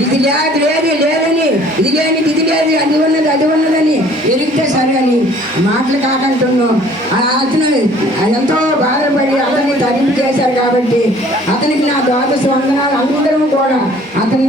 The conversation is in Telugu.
ఇది లేదు లేదని, ఇది లేనిది ఇది లేదు, అది ఉన్నదని ఎరిగితే సరే అని మాటలు కాకంటున్నాం. అతను ఎంతో బాధపడి అతన్ని తరింపు చేశారు కాబట్టి అతనికి నా ద్వాదశ వందనాలు. అందరం కూడా అతన్ని